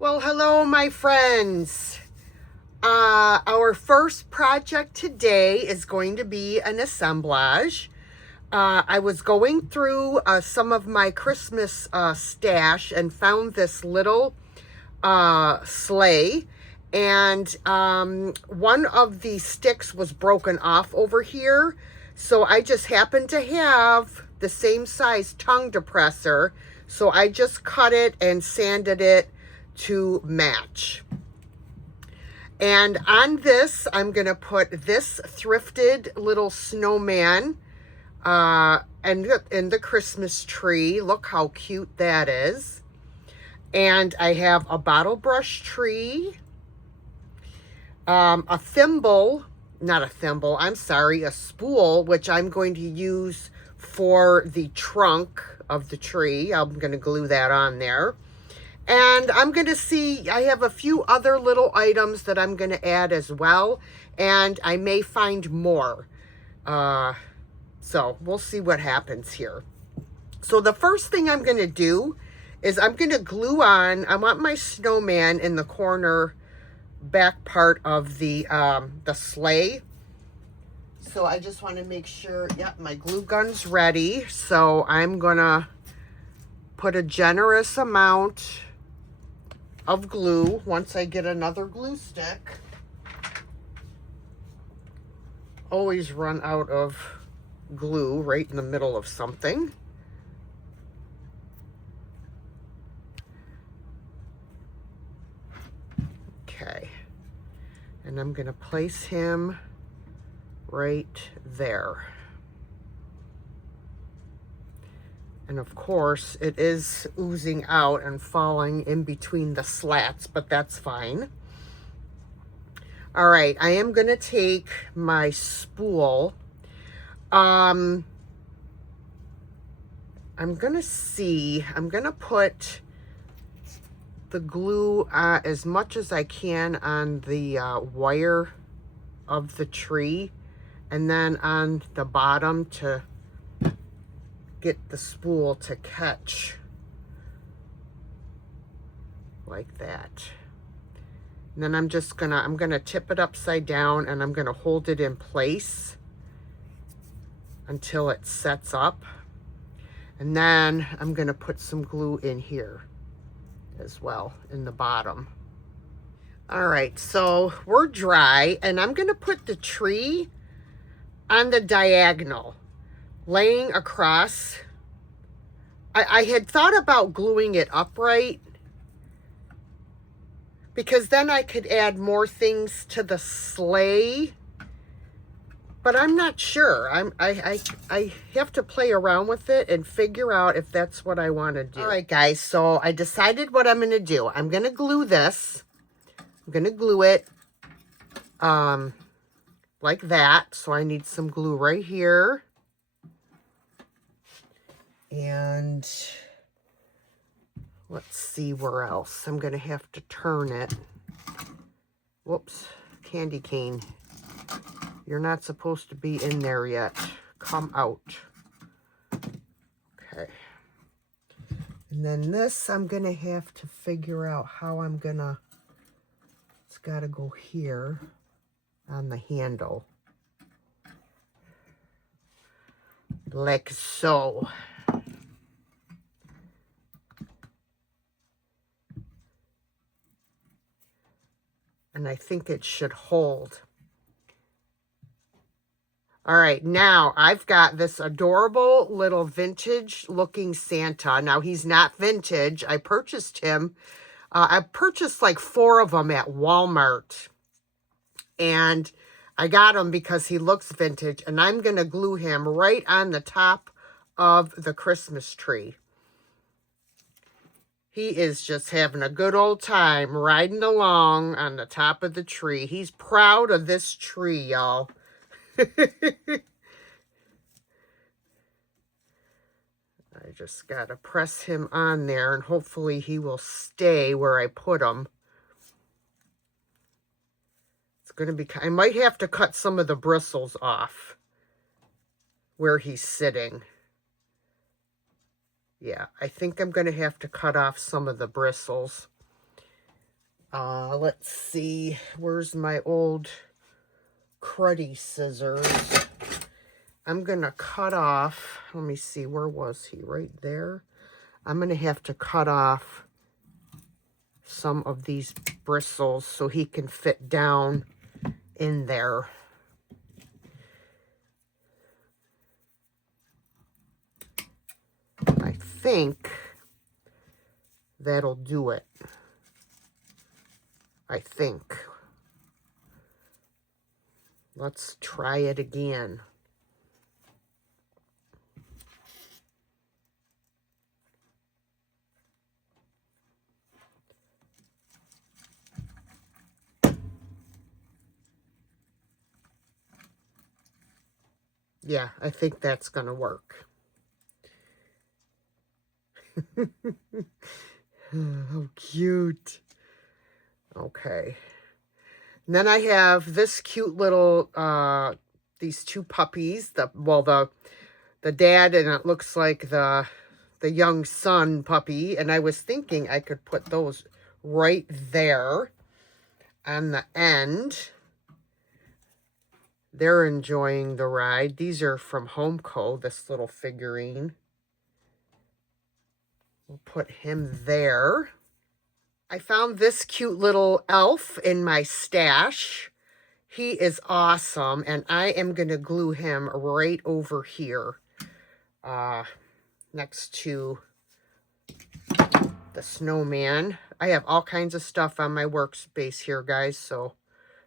Well, hello, my friends. Our first project today is going to be an assemblage. I was going through some of my Christmas stash and found this little sleigh. And one of the sticks was broken off over here. So I just happened to have the same size tongue depressor. So I just cut it and sanded it to match. And on this, I'm going to put this thrifted little snowman and in the Christmas tree. Look how cute that is. And I have a bottle brush tree, a thimble, not a thimble, I'm sorry, a spool, which I'm going to use for the trunk of the tree. I'm going to glue that on there. And I'm going to see, I have a few other little items that I'm going to add as well. And I may find more. So we'll see what happens here. So the first thing I'm going to do is I'm going to glue on, I want my snowman in the corner back part of the sleigh. So I just want to make sure, yep, my glue gun's ready. So I'm going to put a generous amount of glue once I get another glue stick. Always run out of glue right in the middle of something. Okay. And I'm going to place him right there. And of course, it is oozing out and falling in between the slats, but that's fine. All right, I am going to take my spool. I'm going to put the glue as much as I can on the wire of the tree, and then on the bottom to get the spool to catch like that. And then I'm gonna tip it upside down and I'm gonna hold it in place until it sets up. And then I'm gonna put some glue in here as well in the bottom. All right, so we're dry, and I'm gonna put the tree on the diagonal, laying across. I had thought about gluing it upright because then I could add more things to the sleigh, but I'm not sure. I have to play around with it and figure out if that's what I want to do. All right, guys, so I decided what I'm going to do. I'm going to glue this. I'm going to glue it like that. So I need some glue right here. And let's see where else. I'm going to have to turn it. Whoops, candy cane. You're not supposed to be in there yet. Come out. Okay. And then this, I'm going to have to figure out how I'm going to, it's got to go here on the handle. Like so. And I think it should hold. All right, now I've got this adorable little vintage looking Santa. Now he's not vintage. I purchased him. I purchased like 4 of them at Walmart. And I got him because he looks vintage. And I'm going to glue him right on the top of the Christmas tree. He is just having a good old time riding along on the top of the tree. He's proud of this tree, y'all. I just got to press him on there, and hopefully he will stay where I put him. It's going to be, I might have to cut some of the bristles off where he's sitting. Yeah, I think I'm going to have to cut off some of the bristles. Let's see. Where's my old cruddy scissors? I'm going to cut off. Let me see. Where was he? Right there. I'm going to have to cut off some of these bristles so he can fit down in there. I think that'll do it. I think. Let's try it again. Yeah, I think that's going to work. How cute. Okay. And then I have this cute little, these two puppies. The dad, and it looks like the young son puppy. And I was thinking I could put those right there on the end. They're enjoying the ride. These are from Homeco, this little figurine. We'll put him there. I found this cute little elf in my stash. He is awesome, and I am going to glue him right over here, next to the snowman. I have all kinds of stuff on my workspace here, guys, so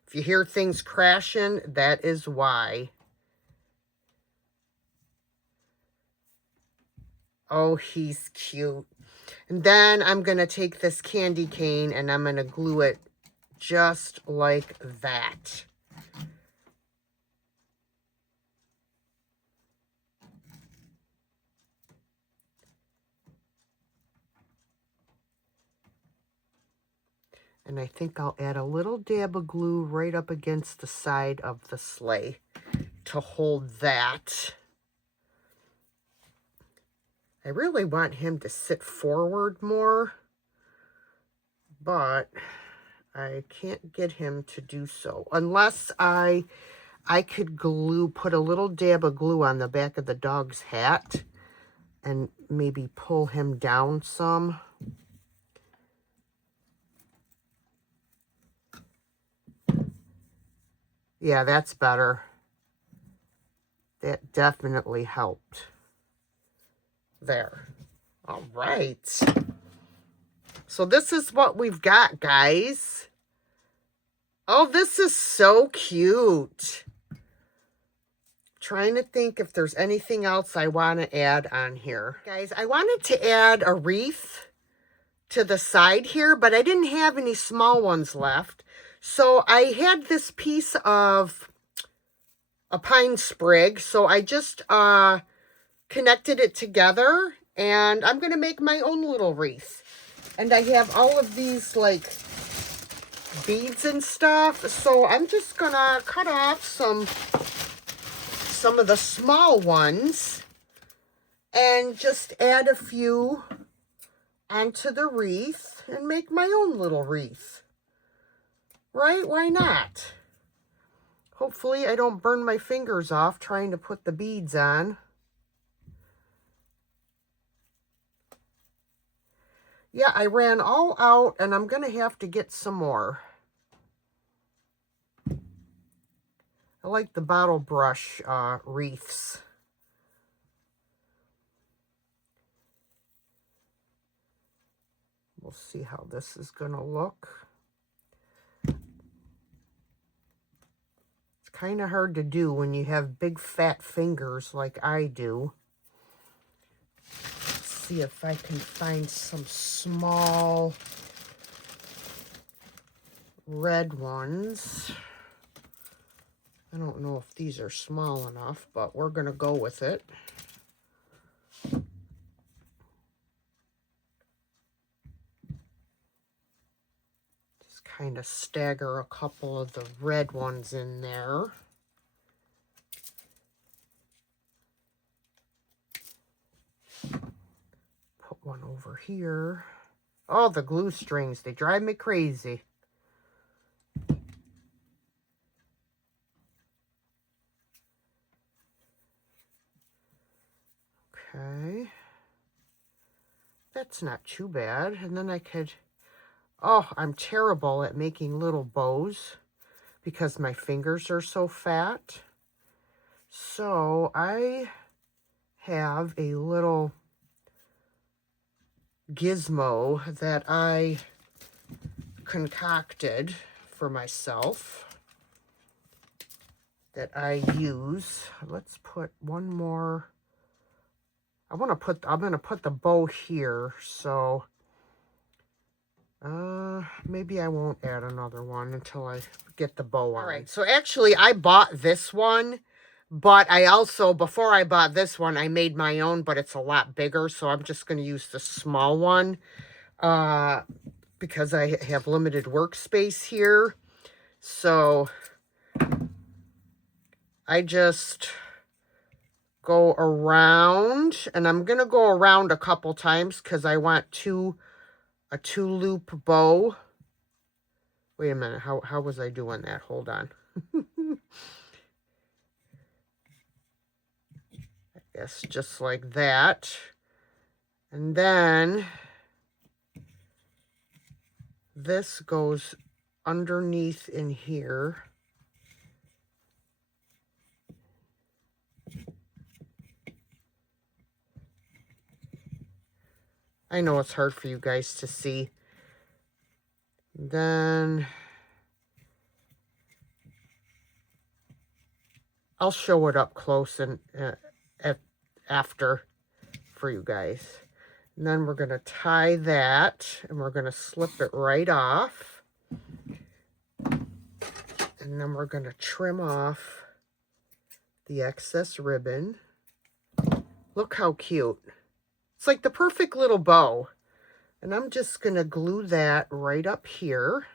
if you hear things crashing, that is why. Oh, he's cute. And then I'm going to take this candy cane and I'm going to glue it just like that. And I think I'll add a little dab of glue right up against the side of the sleigh to hold that. I really want him to sit forward more, but I can't get him to do so. Unless I could put a little dab of glue on the back of the dog's hat and maybe pull him down some. Yeah, that's better. That definitely helped. There. All right. So this is what we've got, guys. Oh, this is so cute. Trying to think if there's anything else I want to add on here. Guys, I wanted to add a wreath to the side here, but I didn't have any small ones left. So I had this piece of a pine sprig, so I just connected it together, and I'm going to make my own little wreath. And I have all of these, like, beads and stuff, so I'm just going to cut off some of the small ones and just add a few onto the wreath and make my own little wreath. Right? Why not? Hopefully I don't burn my fingers off trying to put the beads on. Yeah, I ran all out, and I'm going to have to get some more. I like the bottle brush wreaths. We'll see how this is going to look. It's kind of hard to do when you have big fat fingers like I do. Let's see if I can find some small red ones. I don't know if these are small enough, but we're going to go with it. Just kind of stagger a couple of the red ones in there. Put one over here. Oh, the glue strings, they drive me crazy. Okay. That's not too bad. And then I could, oh, I'm terrible at making little bows because my fingers are so fat. So I have a little gizmo that I concocted for myself that I use. Let's put one more. I'm gonna put the bow here, so maybe I won't add another one until I get the bow on. All right, so actually I bought this one, but I also, before I bought this one, I made my own, but it's a lot bigger, so I'm just gonna use the small one because I have limited workspace here. So I just go around, and I'm gonna go around a couple times because I want a two loop bow. Wait a minute, how was I doing that? Hold on. I guess just like that. And then this goes underneath in here. I know it's hard for you guys to see. Then I'll show it up close and after for you guys. And then we're going to tie that, and we're going to slip it right off. And then we're going to trim off the excess ribbon. Look how cute. It's like the perfect little bow. And I'm just going to glue that right up here.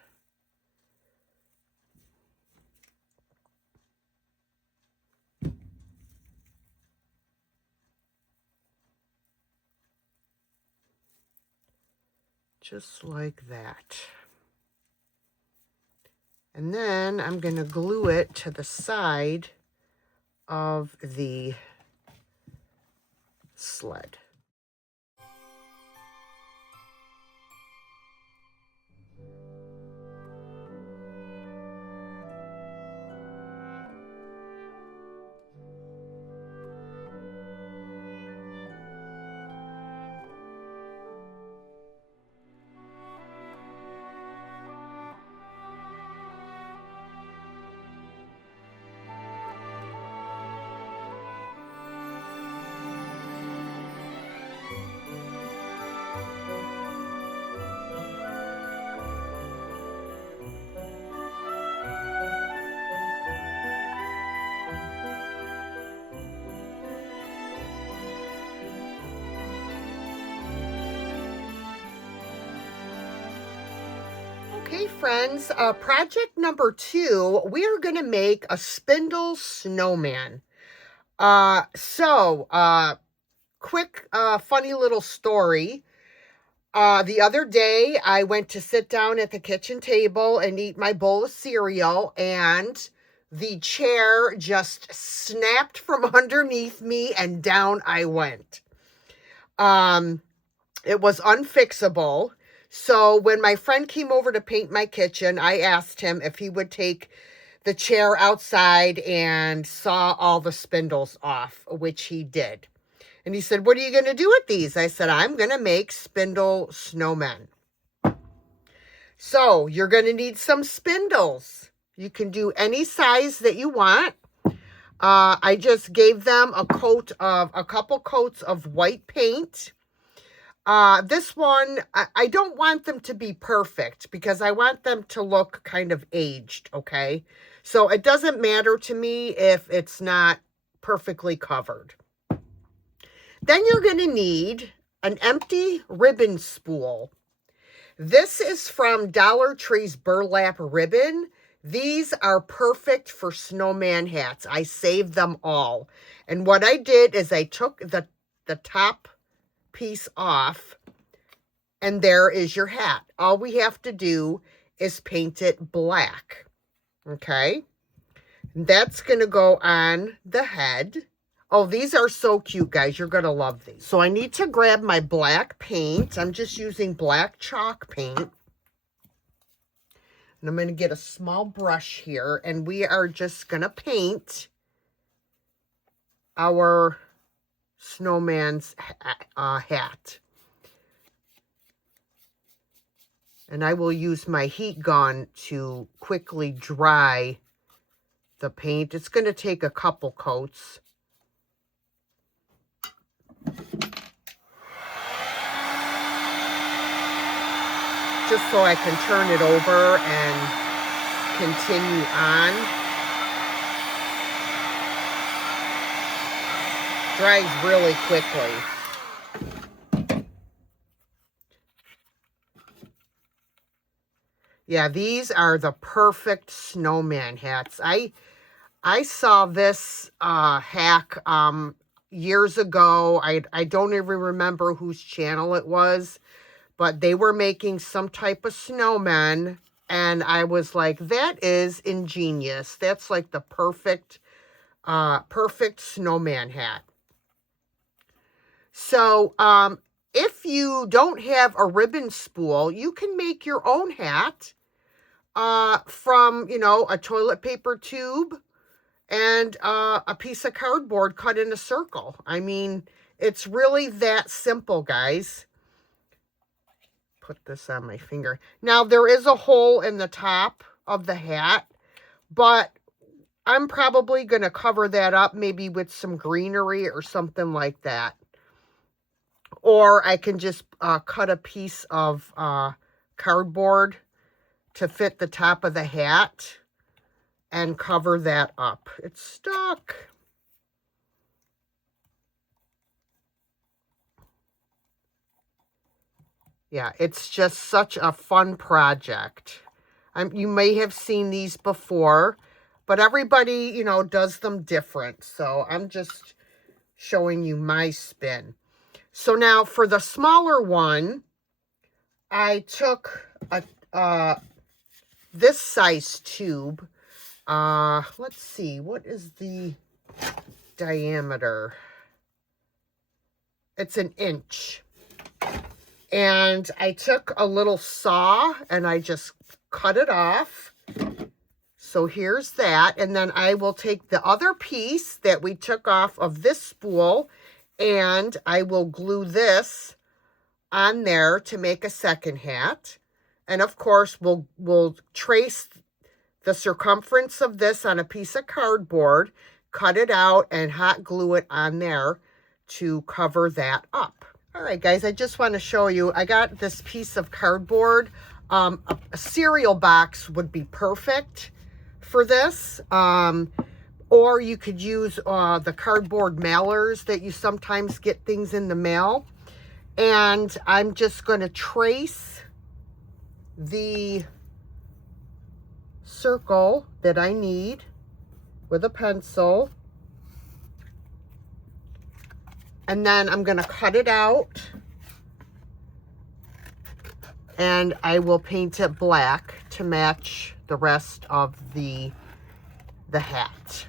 Just like that. And then I'm going to glue it to the side of the sled. Okay, friends, project number 2, we are going to make a spindle snowman. Quick, funny little story. The other day, I went to sit down at the kitchen table and eat my bowl of cereal, and the chair just snapped from underneath me, and down I went. It was unfixable. So when my friend came over to paint my kitchen, I asked him if he would take the chair outside and saw all the spindles off, which he did. And he said, "What are you going to do with these?" I said, "I'm going to make spindle snowmen." So you're going to need some spindles. You can do any size that you want. I just gave them a couple coats of white paint. This one, I don't want them to be perfect because I want them to look kind of aged, okay? So it doesn't matter to me if it's not perfectly covered. Then you're going to need an empty ribbon spool. This is from Dollar Tree's burlap ribbon. These are perfect for snowman hats. I saved them all. And what I did is I took the top piece off, and there is your hat. All we have to do is paint it black. Okay? And that's going to go on the head Oh, these are so cute, guys. You're going to love these. So I need to grab my black paint. I'm just using black chalk paint. And I'm going to get a small brush here. And we are just going to paint our snowman's hat. And I will use my heat gun to quickly dry the paint. It's going to take a couple coats. Just so I can turn it over and continue on. Dries really quickly. Yeah, these are the perfect snowman hats. I saw this hack years ago. I don't even remember whose channel it was, but they were making some type of snowman, and I was like, that is ingenious. That's like the perfect snowman hat. So, if you don't have a ribbon spool, you can make your own hat from, you know, a toilet paper tube and a piece of cardboard cut in a circle. I mean, it's really that simple, guys. Put this on my finger. Now, there is a hole in the top of the hat, but I'm probably going to cover that up maybe with some greenery or something like that. Or I can just cut a piece of cardboard to fit the top of the hat and cover that up. It's stuck. Yeah, it's just such a fun project. You may have seen these before, but everybody, you know, does them different. So I'm just showing you my spin. So now for the smaller one, I took this size tube. Let's see, what is the diameter? It's 1 inch. And I took a little saw and I just cut it off. So here's that. And then I will take the other piece that we took off of this spool and I will glue this on there to make a second hat. And of course, we'll trace the circumference of this on a piece of cardboard, cut it out, and hot glue it on there to cover that up. All right, guys, I just want to show you. I got this piece of cardboard. A cereal box would be perfect for this. Or you could use the cardboard mailers that you sometimes get things in the mail. And I'm just going to trace the circle that I need with a pencil. And then I'm going to cut it out. And I will paint it black to match the rest of the hat.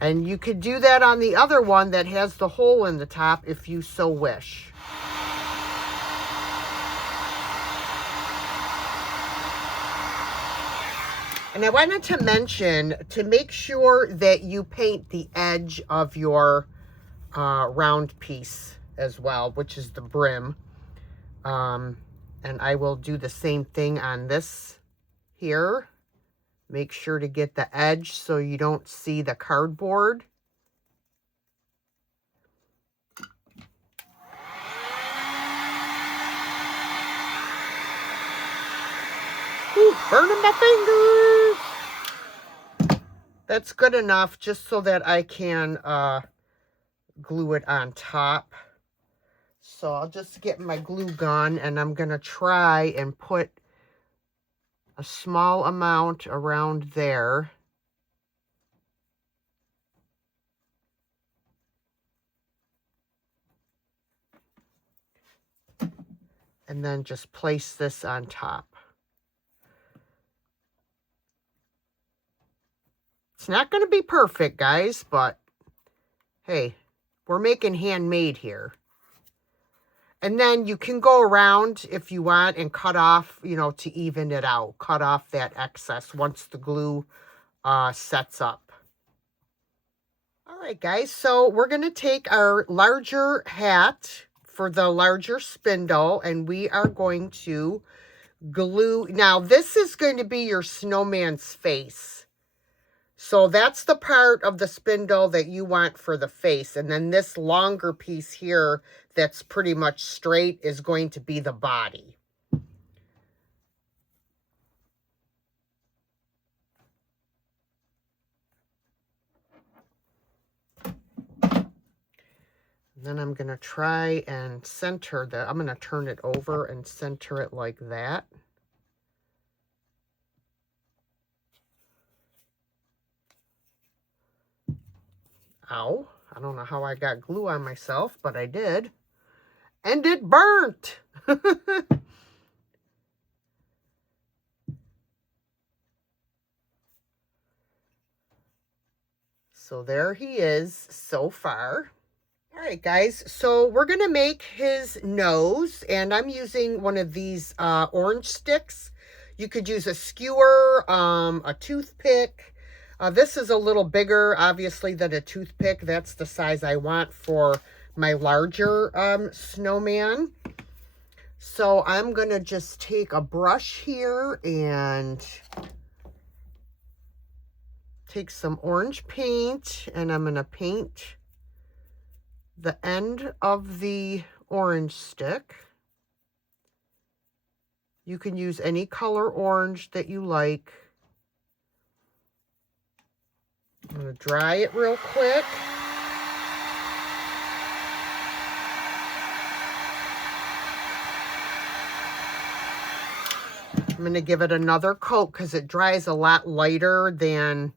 And you could do that on the other one that has the hole in the top if you so wish. And I wanted to mention to make sure that you paint the edge of your round piece as well, which is the brim. And I will do the same thing on this here. Make sure to get the edge so you don't see the cardboard. Ooh, burning my fingers. That's good enough just so that I can glue it on top. So I'll just get my glue gun and I'm going to try and put a small amount around there. And then just place this on top. It's not going to be perfect, guys, but hey, we're making handmade here. And then you can go around if you want and cut off, you know, to even it out. Cut off that excess once the glue sets up. All right, guys. So we're going to take our larger hat for the larger spindle, and we are going to glue. Now, this is going to be your snowman's face. So that's the part of the spindle that you want for the face. And then this longer piece here that's pretty much straight is going to be the body. And then I'm going to try and center the, I'm going to turn it over and center it like that. Ow, I don't know how I got glue on myself, but I did. And it burnt. So there he is so far. All right, guys, so we're going to make his nose, and I'm using one of these orange sticks. You could use a skewer, a toothpick. This is a little bigger, obviously, than a toothpick. That's the size I want for my larger snowman. So I'm going to just take a brush here and take some orange paint, and I'm going to paint the end of the orange stick. You can use any color orange that you like. I'm going to dry it real quick. I'm going to give it another coat because it dries a lot lighter than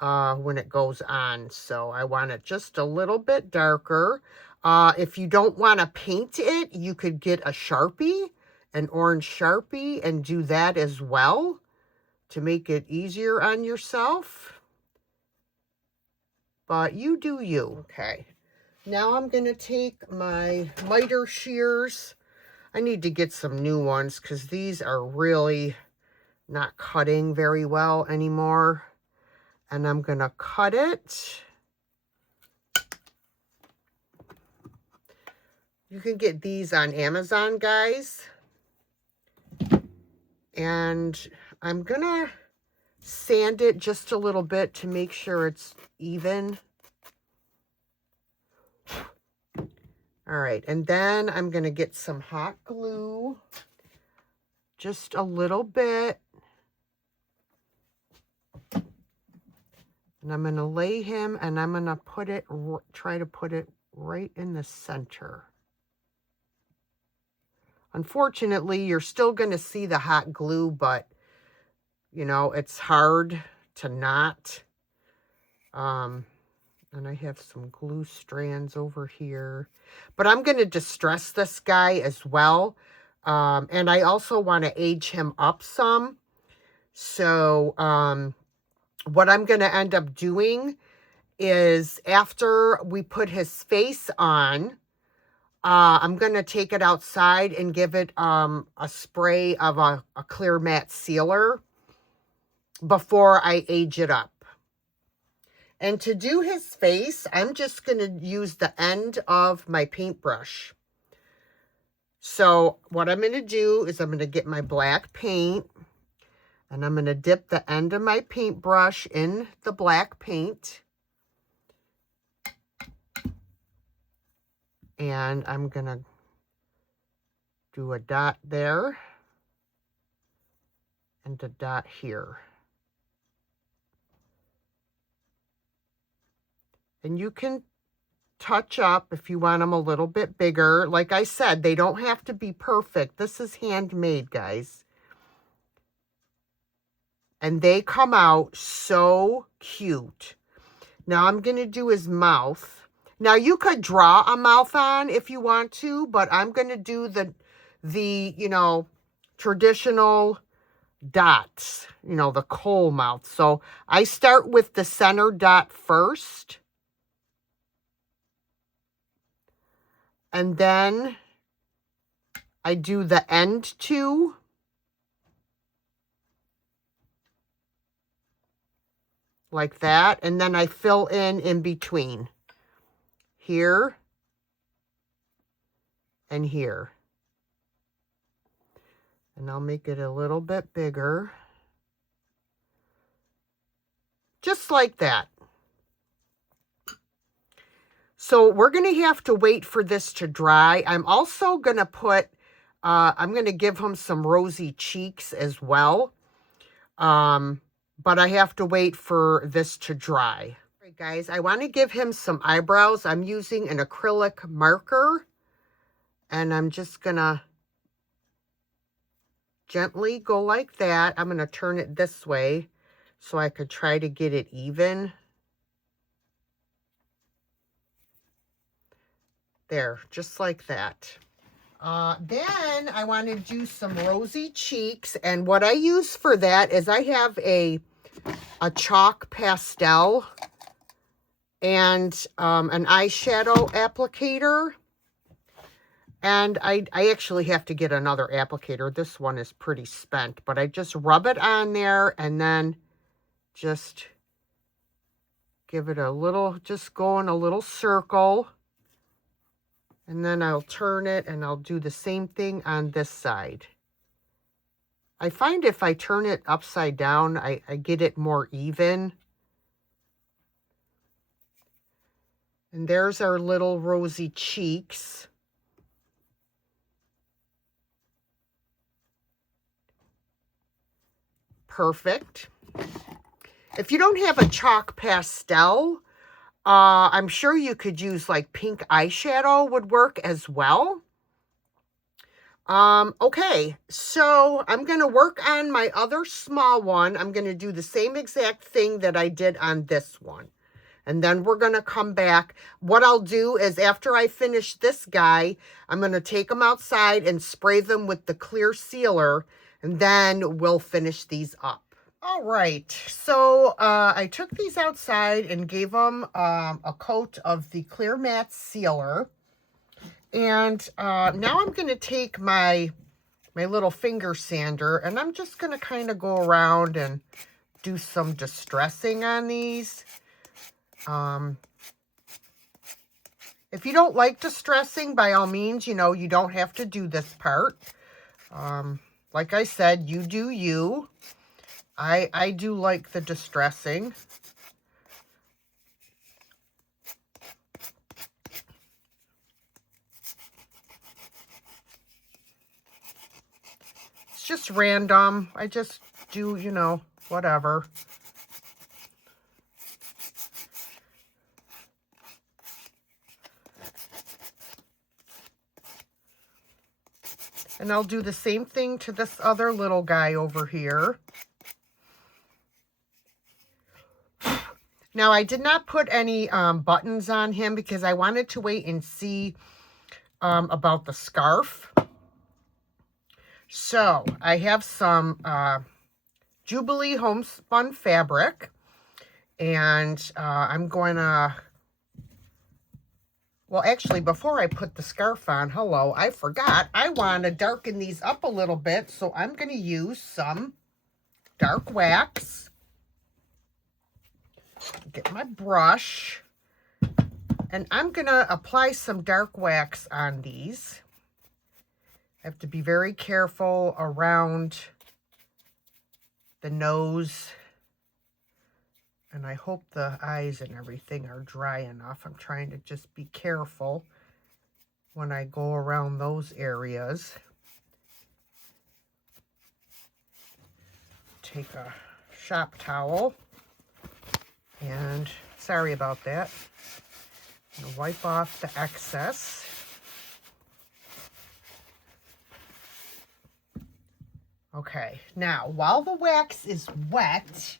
when it goes on. So I want it just a little bit darker. If you don't want to paint it, you could get a Sharpie, an orange Sharpie, and do that as well to make it easier on yourself. But you do you. Okay. Now I'm going to take my miter shears. I need to get some new ones because these are really not cutting very well anymore. And I'm going to cut it. You can get these on Amazon, guys. And I'm going to sand it just a little bit to make sure it's even. All right, and then I'm going to get some hot glue, just a little bit. And I'm going to lay him, and I'm going to put it, try to put it right in the center. Unfortunately, you're still going to see the hot glue, but, you know, it's hard to not. And I have some glue strands over here. But I'm going to distress this guy as well. And I also want to age him up some. So what I'm going to end up doing is after we put his face on, I'm going to take it outside and give it a spray of a clear matte sealer before I age it up. And to do his face, I'm just going to use the end of my paintbrush. So what I'm going to do is I'm going to get my black paint, and I'm going to dip the end of my paintbrush in the black paint. And I'm going to do a dot there and a dot here. And you can touch up if you want them a little bit bigger. Like I said, they don't have to be perfect. This is handmade, guys. And they come out so cute. Now I'm going to do his mouth. Now you could draw a mouth on if you want to, but I'm going to do the you know, traditional dots, you know, the coal mouth. So I start with the center dot first. And then I do the end two. Like that. And then I fill in between. Here. And here. And I'll make it a little bit bigger. Just like that. So we're going to have to wait for this to dry. I'm also going to put, I'm going to give him some rosy cheeks as well. But I have to wait for this to dry. All right, guys, I want to give him some eyebrows. I'm using an acrylic marker. And I'm just going to gently go like that. I'm going to turn it this way so I could try to get it even. There, just like that. Then I want to do some rosy cheeks. And what I use for that is I have a chalk pastel and an eyeshadow applicator. And I actually have to get another applicator. This one is pretty spent, but I just rub it on there and then just give it a little, just go in a little circle. And then I'll turn it and I'll do the same thing on this side. I find if I turn it upside down, I get it more even. And there's our little rosy cheeks. Perfect. If you don't have a chalk pastel, I'm sure you could use like pink eyeshadow would work as well. Okay, so I'm going to work on my other small one. I'm going to do the same exact thing that I did on this one. And then we're going to come back. What I'll do is after I finish this guy, I'm going to take them outside and spray them with the clear sealer. And then we'll finish these up. All right, so I took these outside and gave them a coat of the clear matte sealer. And now I'm going to take my little finger sander and I'm just going to kind of go around and do some distressing on these. If you don't like distressing, by all means, you know, you don't have to do this part. Like I said, you do you. I do like the distressing. It's just random. I just do, you know, whatever. And I'll do the same thing to this other little guy over here. Now, I did not put any buttons on him because I wanted to wait and see about the scarf. So, I have some Jubilee homespun fabric. And I'm going to... Well, actually, before I put the scarf on, hello, I forgot. I want to darken these up a little bit. So, I'm going to use some dark wax. Get my brush, and I'm going to apply some dark wax on these. I have to be very careful around the nose, and I hope the eyes and everything are dry enough. I'm trying to just be careful when I go around those areas. Take a shop towel. And sorry about that. I'm going to wipe off the excess. Okay, now while the wax is wet,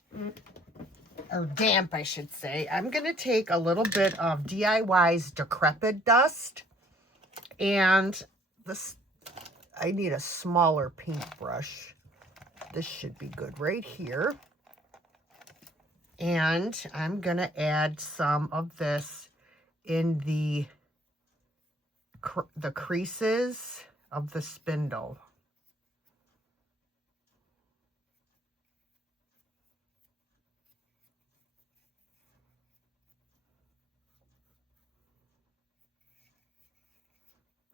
or damp I should say, I'm going to take a little bit of DIY's Decrepit Dust. And this, I need a smaller paintbrush. This should be good right here. And I'm going to add some of this in the the creases of the spindle.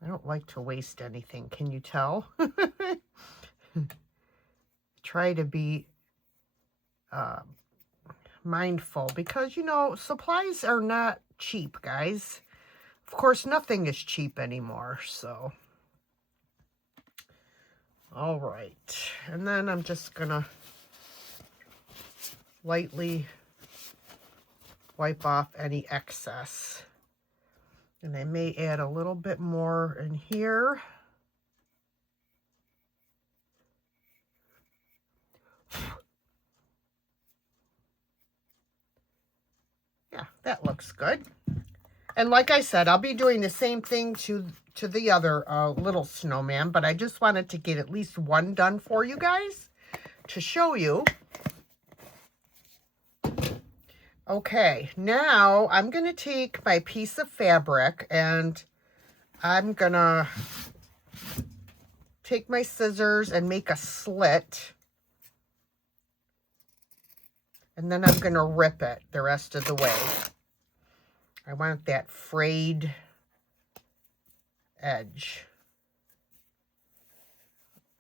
I don't like to waste anything, can you tell? Try to be mindful because, you know, supplies are not cheap, guys. Of course, nothing is cheap anymore, so. All right, and then I'm just gonna lightly wipe off any excess. And I may add a little bit more in here. Yeah, that looks good. And like I said, I'll be doing the same thing to the other little snowman, but I just wanted to get at least one done for you guys to show you. Okay, now I'm going to take my piece of fabric and I'm going to take my scissors and make a slit. And then I'm going to rip it the rest of the way. I want that frayed edge.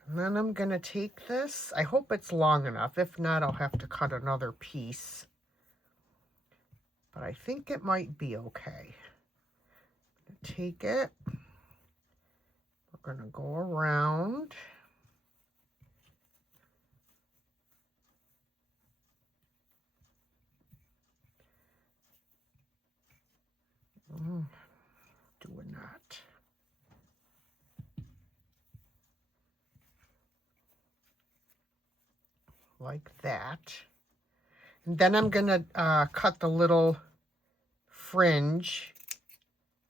And then I'm going to take this. I hope it's long enough. If not, I'll have to cut another piece. But I think it might be okay. I'm gonna take it. We're going to go around. Doing that. Like that. And then I'm going to cut the little fringe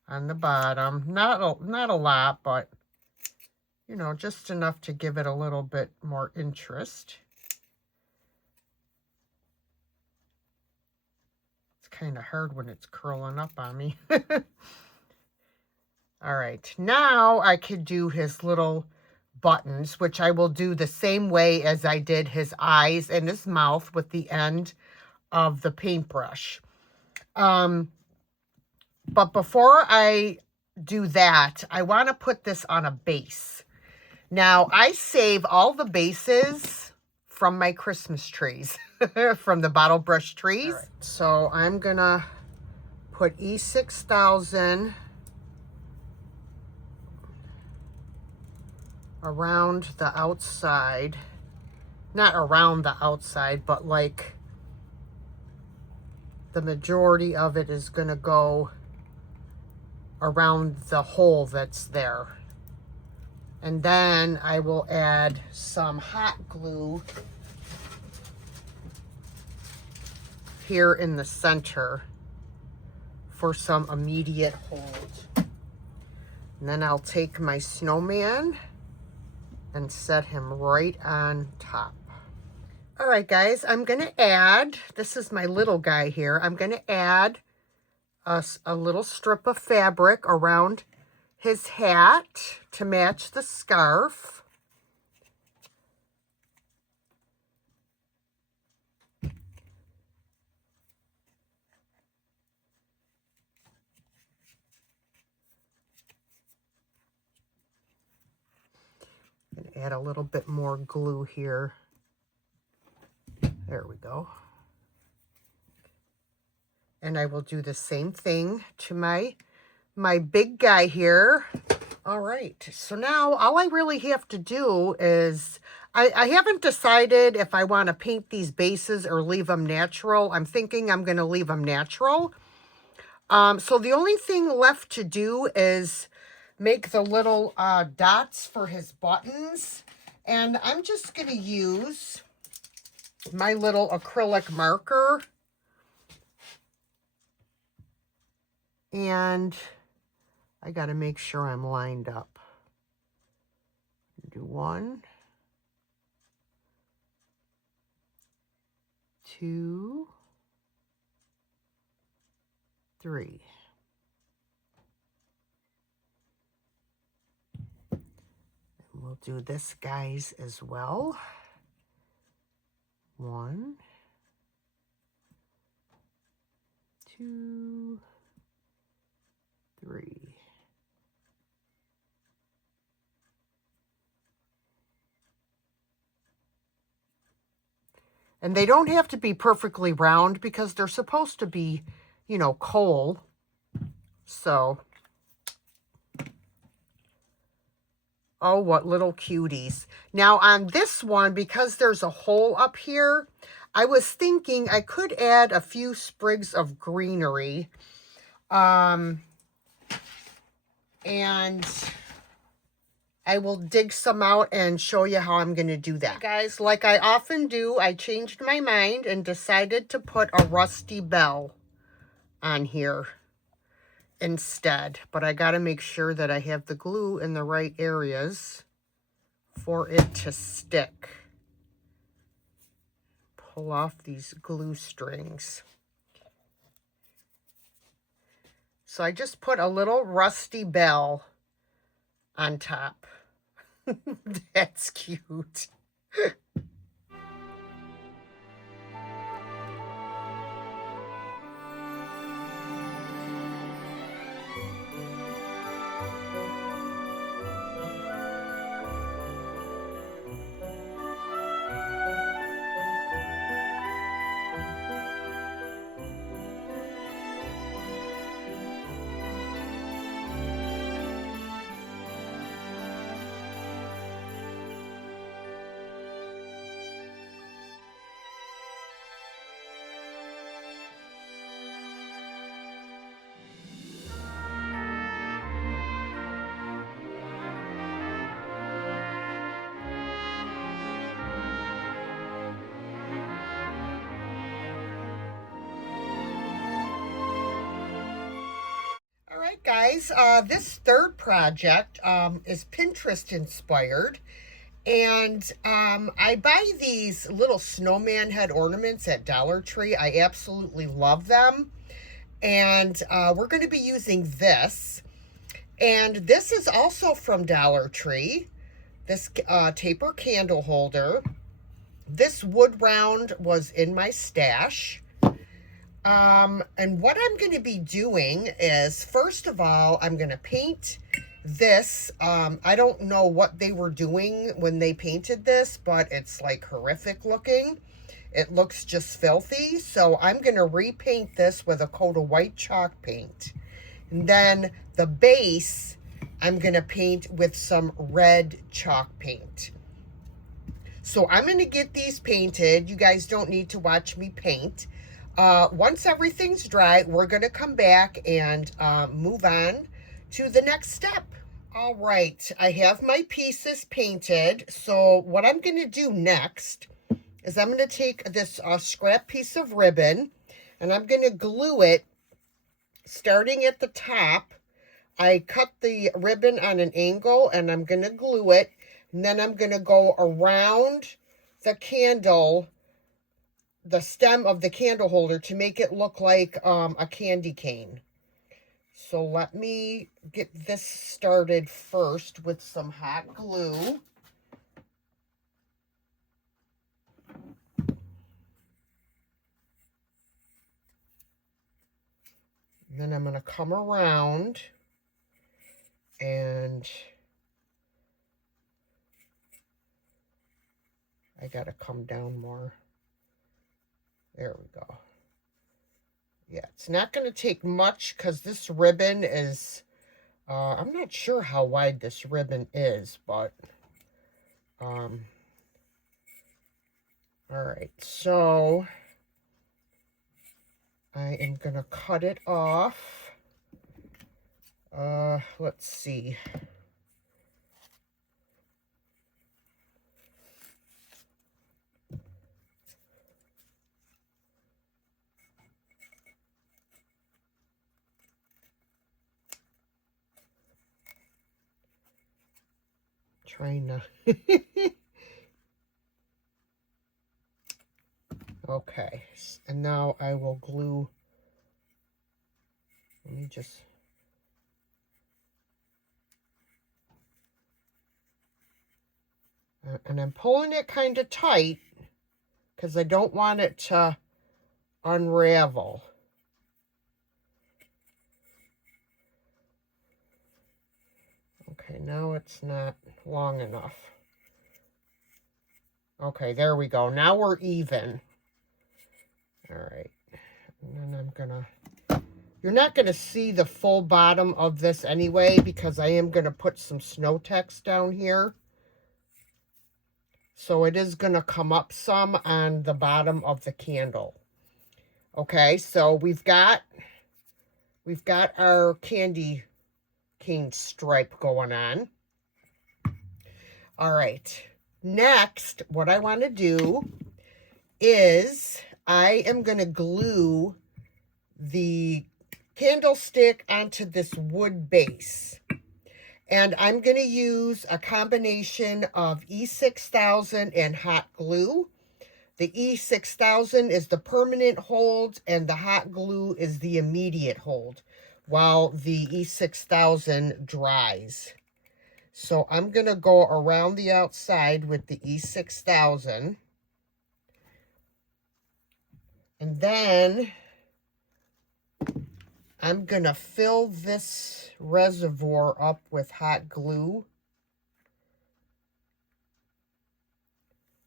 on the bottom. Not a lot, but, you know, just enough to give it a little bit more interest. It's kind of hard when it's curling up on me. All right, now I could do his little buttons, which I will do the same way as I did his eyes and his mouth with the end of the paintbrush. But before I do that, I want to put this on a base. Now, I save all the bases from my Christmas trees, from the bottle brush trees. Right. So I'm going to put E6000 around the outside. Not around the outside, but like the majority of it is going to go around the hole that's there. And then I will add some hot glue here in the center for some immediate hold. And then I'll take my snowman and set him right on top. All right, guys, I'm going to add, this is my little guy here, I'm going to add a little strip of fabric around his hat to match the scarf. And add a little bit more glue here. There we go. And I will do the same thing to my big guy here. All right, so now all I really have to do is, I haven't decided if I want to paint these bases or leave them natural. I'm thinking I'm going to leave them natural. So the only thing left to do is make the little dots for his buttons. And I'm just going to use my little acrylic marker. And I got to make sure I'm lined up. Do 1, 2, 3. We'll do this, guys, as well. 1, 2, 3. And they don't have to be perfectly round because they're supposed to be, you know, coal. So, oh, what little cuties. Now on this one, because there's a hole up here, I was thinking I could add a few sprigs of greenery. And I will dig some out and show you how I'm going to do that. Guys, like I often do, I changed my mind and decided to put a rusty bell on here instead. But I got to make sure that I have the glue in the right areas for it to stick. Pull off these glue strings. So I just put a little rusty bell on top. That's cute. Guys, this third project is Pinterest inspired, and I buy these little snowman head ornaments at Dollar Tree. I absolutely love them, and we're going to be using this, and this is also from Dollar Tree, this taper candle holder. This wood round was in my stash. And what I'm going to be doing is, first of all, I'm going to paint this. I don't know what they were doing when they painted this, but it's like horrific looking. It looks just filthy. So I'm going to repaint this with a coat of white chalk paint. And then the base, I'm going to paint with some red chalk paint. So I'm going to get these painted. You guys don't need to watch me paint. Once everything's dry, we're going to come back and move on to the next step. All right, I have my pieces painted. So what I'm going to do next is I'm going to take this scrap piece of ribbon and I'm going to glue it starting at the top. I cut the ribbon on an angle and I'm going to glue it. And then I'm going to go around the candle, the stem of the candle holder, to make it look like a candy cane. So let me get this started first with some hot glue. And then I'm going to come around and I got to come down more. There we go. Yeah, it's not going to take much because this ribbon is, I'm not sure how wide this ribbon is, but, all right, so I am going to cut it off. Let's see. Trying to. Okay, and now I will glue. Let me just. And I'm pulling it kind of tight because I don't want it to unravel. Okay, now it's not long enough. Okay, there we go. Now we're even. All right. And then I'm gonna... You're not going to see the full bottom of this anyway because I am going to put some snow text down here. So it is going to come up some on the bottom of the candle. Okay, so we've got our candy cane stripe going on. All right. Next, what I want to do is I am going to glue the candlestick onto this wood base. And I'm going to use a combination of E6000 and hot glue. The E6000 is the permanent hold and the hot glue is the immediate hold while the E6000 dries. So I'm going to go around the outside with the E6000. And then I'm going to fill this reservoir up with hot glue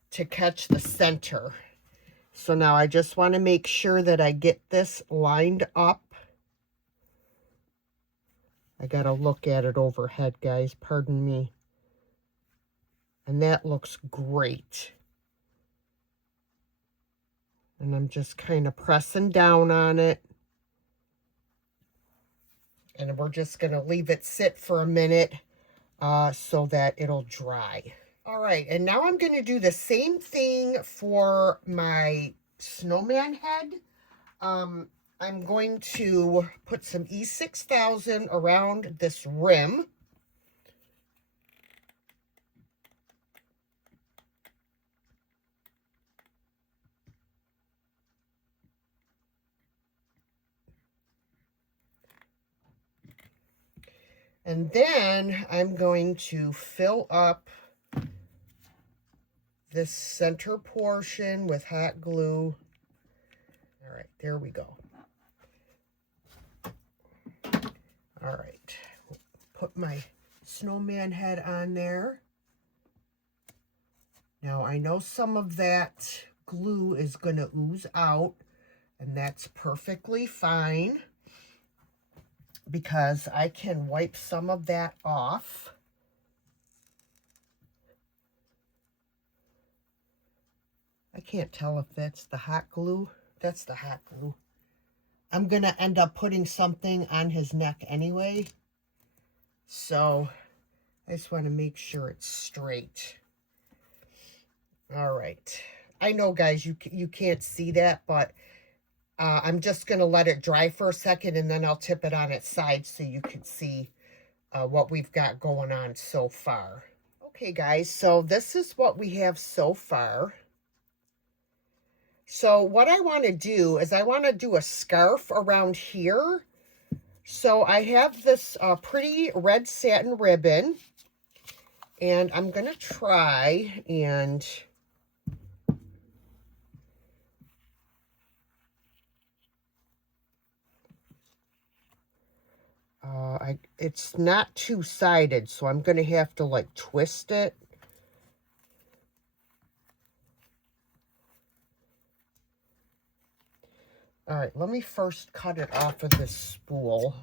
to catch the center. So now I just want to make sure that I get this lined up. I got to look at it overhead, guys. Pardon me. And that looks great. And I'm just kind of pressing down on it. And we're just going to leave it sit for a minute so that it'll dry. All right, and now I'm going to do the same thing for my snowman head. I'm going to put some E6000 around this rim. And then I'm going to fill up this center portion with hot glue. All right, there we go. All right, put my snowman head on there. Now I know some of that glue is going to ooze out, and that's perfectly fine, because I can wipe some of that off. I can't tell if that's the hot glue. That's the hot glue. I'm going to end up putting something on his neck anyway. So I just want to make sure it's straight. All right. I know, guys, you can't see that, but I'm just going to let it dry for a second, and then I'll tip it on its side so you can see what we've got going on so far. Okay, guys, so this is what we have so far. So what I want to do is I want to do a scarf around here. So I have this pretty red satin ribbon, and I'm going to try and... it's not two-sided, so I'm going to have to, like, twist it. All right, let me first cut it off of this spool.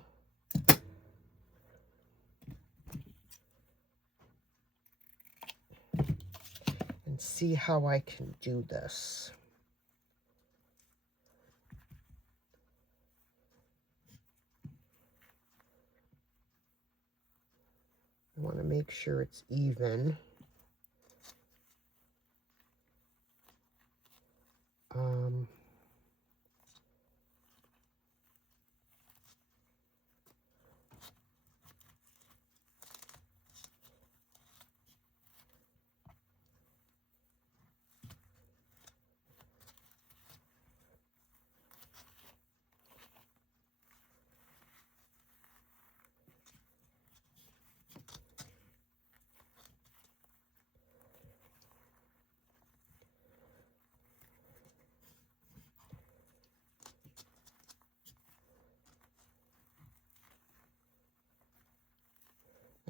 And see how I can do this. I want to make sure it's even.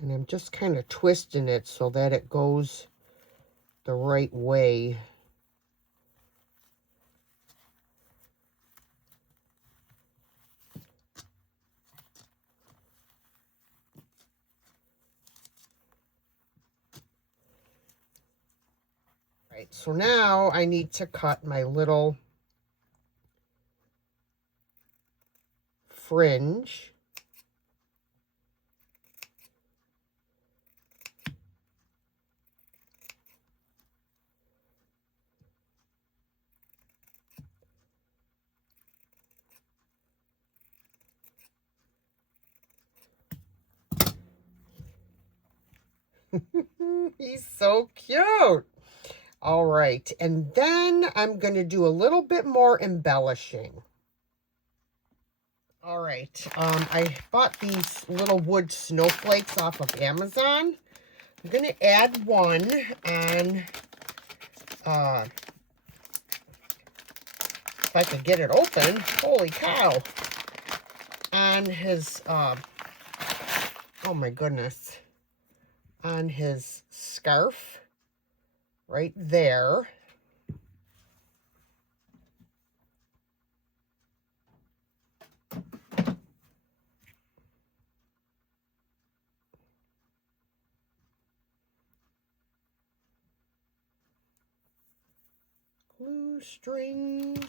And I'm just kind of twisting it so that it goes the right way. Right, so now I need to cut my little fringe. He's so cute. All right, and then I'm going to do a little bit more embellishing. All right, I bought these little wood snowflakes off of Amazon. I'm going to add one on, if I could get it open, holy cow, on his, oh my goodness, on his scarf right there. Glue strings.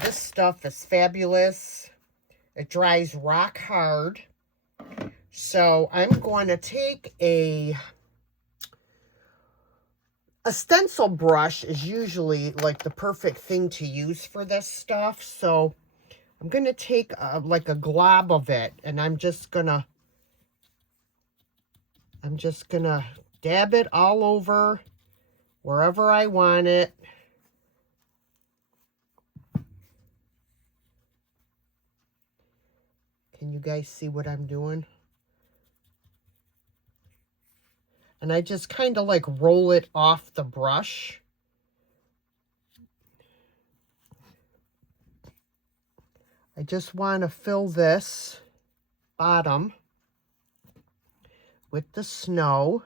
This stuff is fabulous. It dries rock hard. So I'm going to take a stencil brush is usually like the perfect thing to use for this stuff. So I'm going to take like a glob of it, and I'm just going to dab it all over wherever I want it. Can you guys see what I'm doing? And I just kind of like roll it off the brush. I just want to fill this bottom with the snow.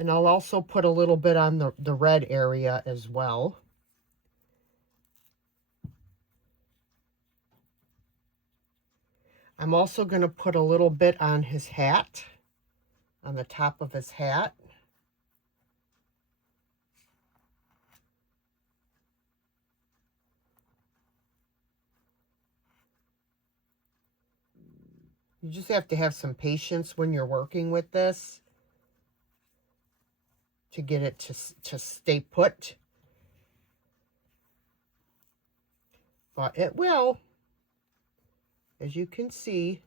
And I'll also put a little bit on the red area as well. I'm also going to put a little bit on his hat, on the top of his hat. You just have to have some patience when you're working with this to get it to stay put. But it will, as you can see.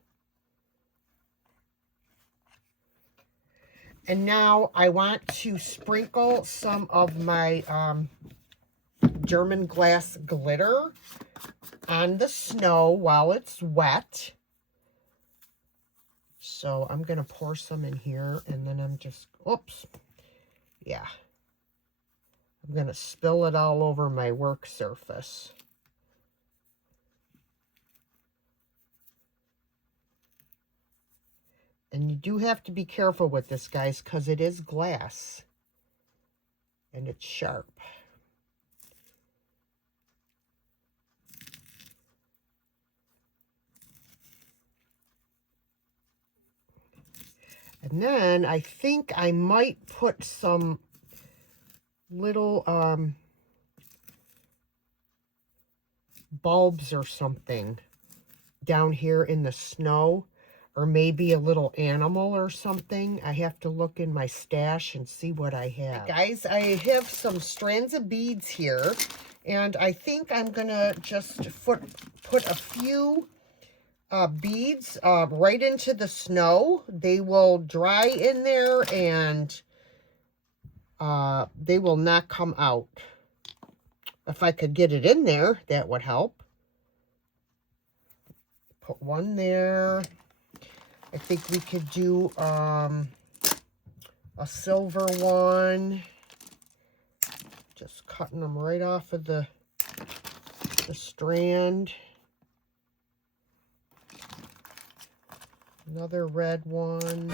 And now I want to sprinkle some of my German glass glitter on the snow while it's wet. So I'm going to pour some in here, and then I'm just, oops, yeah. I'm going to spill it all over my work surface. And you do have to be careful with this, guys, because it is glass. And it's sharp. And then I think I might put some little bulbs or something down here in the snow, or maybe a little animal or something. I have to look in my stash and see what I have. Guys, I have some strands of beads here, and I think I'm gonna just put a few beads right into the snow. They will dry in there, and they will not come out. If I could get it in there, that would help. Put one there. I think we could do a silver one. Just cutting them right off of the strand. Another red one.